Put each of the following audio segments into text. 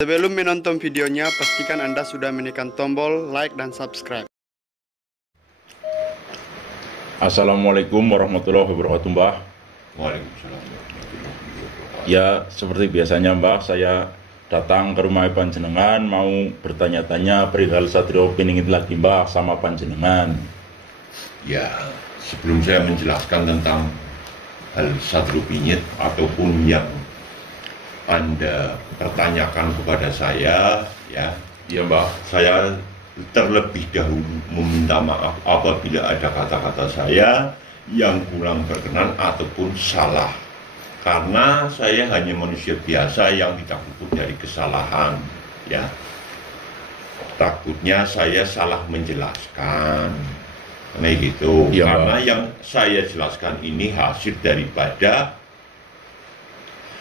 Sebelum menonton videonya, pastikan Anda sudah menekan tombol like dan subscribe. Assalamualaikum warahmatullahi wabarakatuh, Mbah. Waalaikumsalam. Ya, seperti biasanya, Mbah, saya datang ke rumah panjenengan mau bertanya-tanya perihal Satrio Piningit lagi, Mbah, sama panjenengan. Ya, sebelum saya menjelaskan tentang hal Satrio Piningit ataupun yang Anda pertanyakan kepada saya, ya, Mbah. saya terlebih dahulu meminta maaf apabila ada kata-kata saya yang kurang berkenan ataupun salah. Karena saya hanya manusia biasa yang tidak luput dari kesalahan, ya. Takutnya saya salah menjelaskan. Karena gitu, Ya, karena Mbak. yang saya jelaskan ini hasil daripada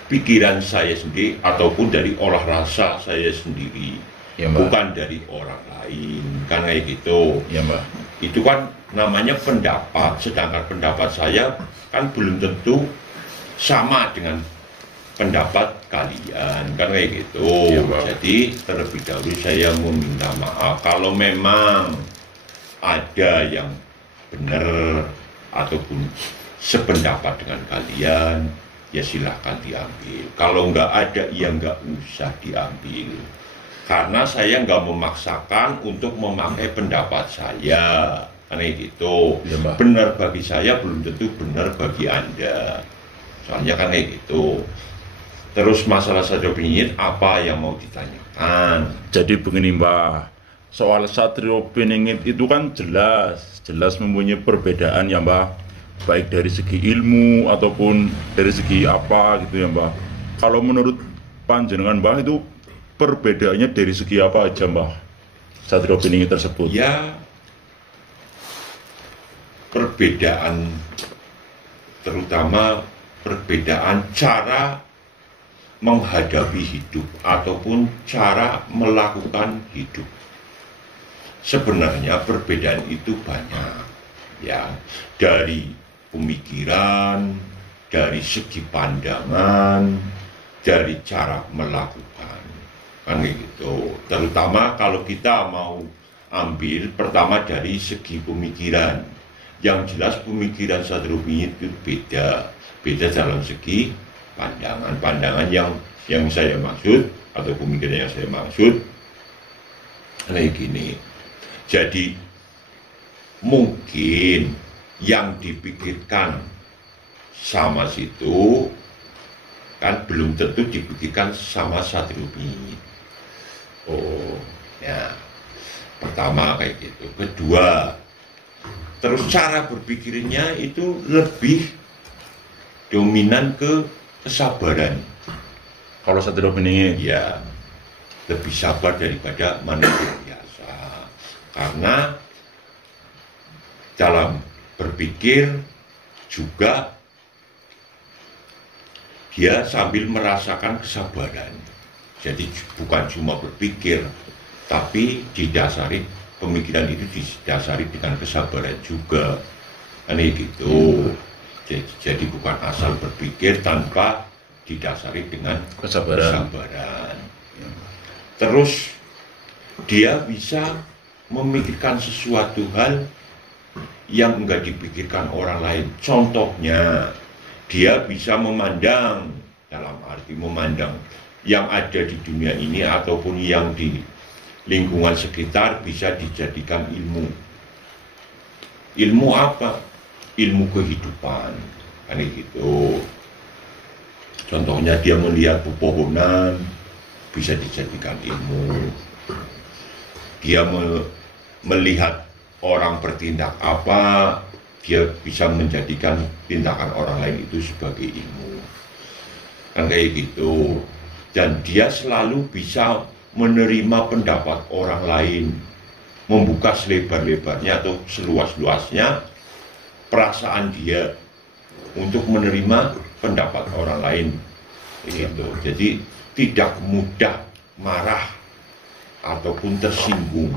pikiran saya sendiri ataupun dari olah rasa saya sendiri, Ya, Mbak. bukan dari orang lain. Karena gitu, Ya, Mbah. itu kan namanya pendapat, sedangkan pendapat saya kan belum tentu sama dengan pendapat kalian, kan kayak gitu. Ya, Mbak. Jadi terlebih dahulu saya meminta maaf kalau memang ada yang benar ataupun sependapat dengan kalian, ya silahkan diambil. Kalau nggak ada, ya nggak usah diambil. Karena saya nggak memaksakan untuk memakai pendapat saya. Karena gitu, Ya, Mbak. benar bagi saya belum tentu benar bagi Anda. Soalnya kan kayak gitu. Terus masalah Satrio Piningit, apa yang mau ditanyakan? Jadi begini, Mbah. Soal Satrio Piningit itu kan jelas mempunyai perbedaan, ya, Mbah. Baik dari segi ilmu ataupun dari segi apa gitu, ya, Mbah. Kalau menurut panjenengan, Mbah, itu perbedaannya dari segi apa aja, Mbah? Satrio Piningit tersebut. Ya, perbedaan, terutama perbedaan cara menghadapi hidup ataupun cara melakukan hidup. Sebenarnya perbedaan itu banyak, ya, dari pemikiran, dari segi pandangan, dari cara melakukan, kan gitu. Terutama kalau kita mau ambil pertama dari segi pemikiran, yang jelas pemikiran Satrio Piningit itu beda dalam segi pandangan yang saya maksud atau pemikiran yang saya maksud kayak gini. Jadi mungkin yang dipikirkan sama situ kan belum tentu dipikirkan sama Satrio Piningit. Oh, ya. Pertama kayak gitu. Kedua, terus cara berpikirnya itu lebih dominan ke kesabaran. Kalau Satrio Piningit, Ya, lebih sabar daripada manusia biasa. Karena dalam berpikir juga dia sambil merasakan kesabaran. Jadi bukan cuma berpikir, tapi didasari, pemikiran itu didasari dengan kesabaran juga. Ini gitu. Jadi bukan asal berpikir tanpa didasari dengan kesabaran. Terus dia bisa memikirkan sesuatu hal yang enggak dipikirkan orang lain. Contohnya, dia bisa memandang, dalam arti memandang yang ada di dunia ini ataupun yang di lingkungan sekitar bisa dijadikan ilmu. Ilmu apa? Ilmu kehidupan. Kan gitu. Contohnya dia melihat pepohonan bisa dijadikan ilmu. Dia melihat orang bertindak apa, dia bisa menjadikan tindakan orang lain itu sebagai ilmu. Kan kayak gitu. Dan dia selalu bisa menerima pendapat orang lain, membuka selebar-lebarnya atau seluas-luasnya perasaan dia untuk menerima pendapat orang lain. Gitu. Jadi tidak mudah marah ataupun tersinggung.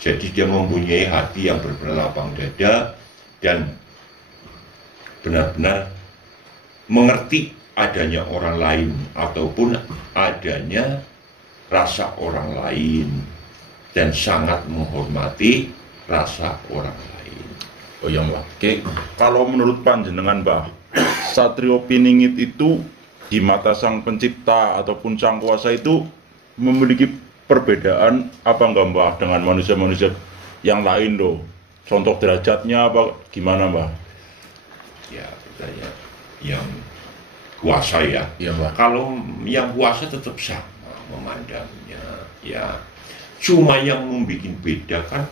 Jadi dia mempunyai hati yang berlapang dada dan benar-benar mengerti adanya orang lain ataupun adanya rasa orang lain dan sangat menghormati rasa orang lain. Oh iya Mbah. Oke, kalau menurut panjenengan Mbah, Satrio Piningit itu di mata sang pencipta ataupun sang kuasa itu memiliki perbedaan apa enggak Mbah dengan manusia-manusia yang lain loh? Contoh derajatnya apa gimana Mbah? Ya, katanya yang kuasa ya. Iya Mbah. Kalau yang kuasa tetap sama memandangnya, ya. Cuma yang membuat beda kan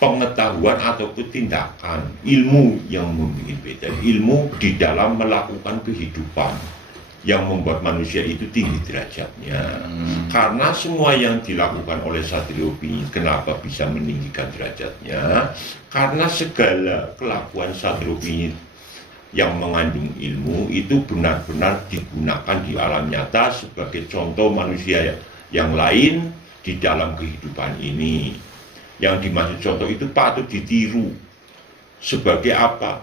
pengetahuan ataupun tindakan, ilmu yang membuat beda. Ilmu di dalam melakukan kehidupan yang membuat manusia itu tinggi derajatnya. Karena semua yang dilakukan oleh Satrio Piningit, kenapa bisa meninggikan derajatnya? Karena segala kelakuan Satrio Piningit yang mengandung ilmu itu benar-benar digunakan di alam nyata sebagai contoh manusia yang lain di dalam kehidupan ini. Yang dimaksud contoh itu patut ditiru. Sebagai apa?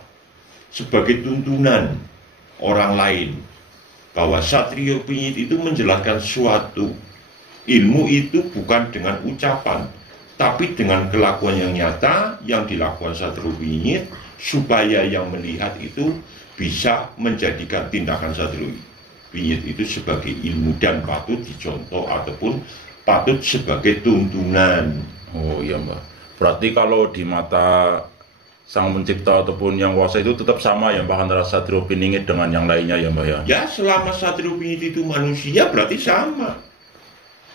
Sebagai tuntunan orang lain. Bahwa Satrio Piningit itu menjelaskan suatu ilmu itu bukan dengan ucapan, tapi dengan kelakuan yang nyata yang dilakukan Satrio Piningit, supaya yang melihat itu bisa menjadikan tindakan Satrio Piningit itu sebagai ilmu dan patut dicontoh ataupun patut sebagai tuntunan. Oh iya Mbah. Berarti kalau di mata sang pencipta ataupun yang kuasa itu tetap sama ya Mbah antara Satrio Piningit dengan yang lainnya ya Mbah ya? Ya, selama Satrio Piningit itu manusia berarti sama.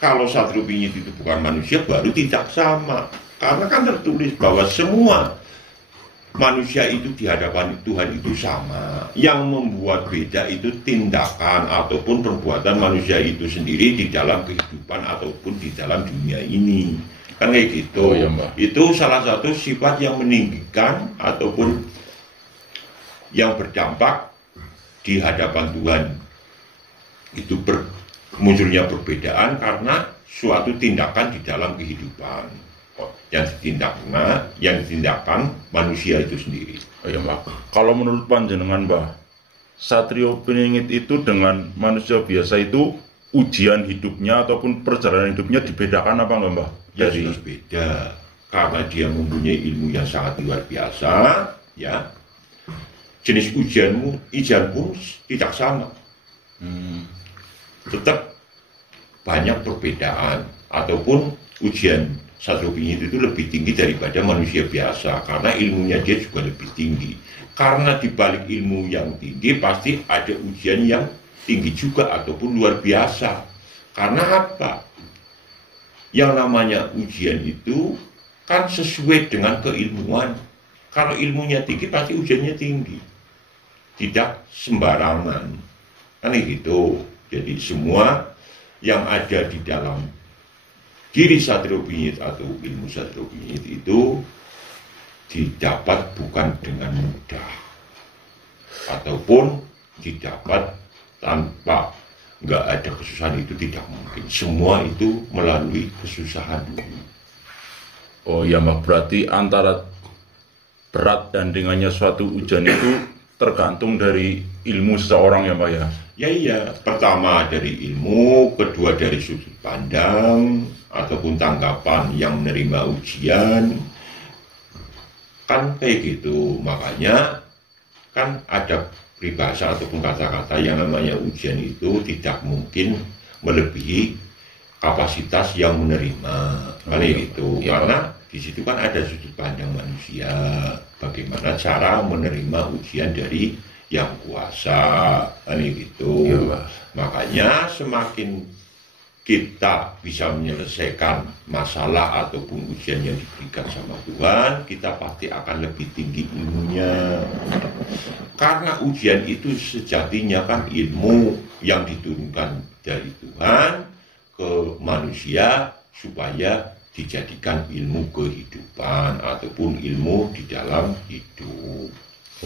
Kalau Satrio Piningit itu bukan manusia baru tidak sama. Karena kan tertulis bahwa semua manusia itu di hadapan Tuhan itu sama. Yang membuat beda itu tindakan ataupun perbuatan manusia itu sendiri di dalam kehidupan ataupun di dalam dunia ini. Kan kayak gitu. Oh, iya, Mbak. Itu salah satu sifat yang meninggikan ataupun yang berdampak di hadapan Tuhan. Itu munculnya perbedaan karena suatu tindakan di dalam kehidupan yang ditindakkan manusia itu sendiri. Oh iya Mbah. Kalau menurut panjenengan Mbah, Satrio Piningit itu dengan manusia biasa itu ujian hidupnya ataupun perjalanan hidupnya dibedakan apa enggak Mbah? Ya jelas beda, karena dia mempunyai ilmu yang sangat luar biasa, ya. Jenis ujian pun tidak sama. Tetap banyak perbedaan, ataupun ujian Satrio Piningit itu lebih tinggi daripada manusia biasa, karena ilmunya dia juga lebih tinggi. Karena dibalik ilmu yang tinggi pasti ada ujian yang tinggi juga ataupun luar biasa. Karena apa? Yang namanya ujian itu kan sesuai dengan keilmuan. Kalau ilmunya tinggi pasti ujiannya tinggi. Tidak sembarangan. Kan gitu. Jadi semua yang ada di dalam diri Satrio Piningit atau ilmu Satrio Piningit itu didapat bukan dengan mudah. Ataupun didapat tanpa nggak ada kesusahan, itu tidak mungkin. Semua itu melalui kesusahan dulu. Oh ya Mbak, berarti antara berat dan ringannya suatu ujian itu tergantung dari ilmu seseorang ya Mbak ya? Ya iya, pertama dari ilmu, kedua dari sudut pandang ataupun tanggapan yang menerima ujian. Kan kayak gitu, makanya kan ada peribahasa ataupun kata-kata yang namanya ujian itu tidak mungkin melebihi kapasitas yang menerima. Gitu. Ya, karena di situ kan ada sudut pandang manusia, bagaimana cara menerima ujian dari yang kuasa, gitu. Ya, makanya semakin kita bisa menyelesaikan masalah ataupun ujian yang diberikan sama Tuhan, kita pasti akan lebih tinggi ilmunya. Karena ujian itu sejatinya kan ilmu yang diturunkan dari Tuhan ke manusia supaya dijadikan ilmu kehidupan ataupun ilmu di dalam hidup.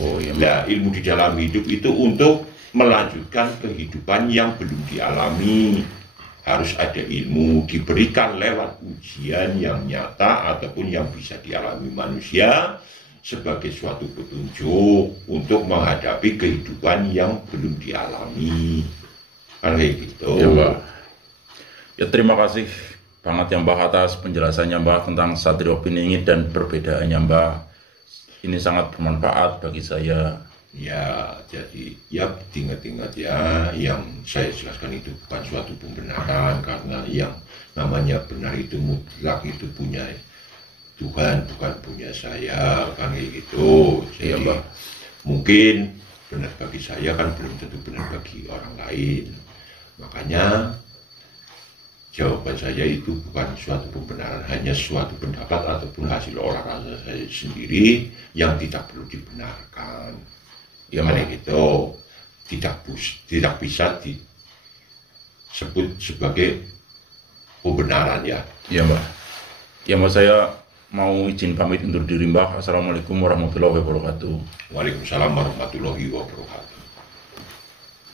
Oh iya. Nah, ilmu di dalam hidup itu untuk melanjutkan kehidupan yang belum dialami. Harus ada ilmu diberikan lewat ujian yang nyata ataupun yang bisa dialami manusia sebagai suatu petunjuk untuk menghadapi kehidupan yang belum dialami. Kan kayak gitu. Ya Mbak. Ya terima kasih banget ya Mbah atas penjelasannya Mbah tentang Satrio Piningit dan perbedaannya Mbah. Ini sangat bermanfaat bagi saya. Ya, jadi ya ingat-ingat ya, yang saya jelaskan itu bukan suatu pembenaran, karena yang namanya benar itu mutlak, itu punya Tuhan, bukan punya saya, kan kayak gitu. Iya, Jadi Mbah. mungkin benar bagi saya kan belum tentu benar bagi orang lain. Makanya jawaban saya itu bukan suatu pembenaran, hanya suatu pendapat ataupun hasil olahraga saya sendiri yang tidak perlu dibenarkan. Ya, Makanya Mbah. gitu, tidak bisa disebut sebagai pembenaran ya. Ya Mbah. Ya Mbah, saya mau izin pamit undur diri Mbah. Assalamualaikum warahmatullahi wabarakatuh. Waalaikumsalam warahmatullahi wabarakatuh.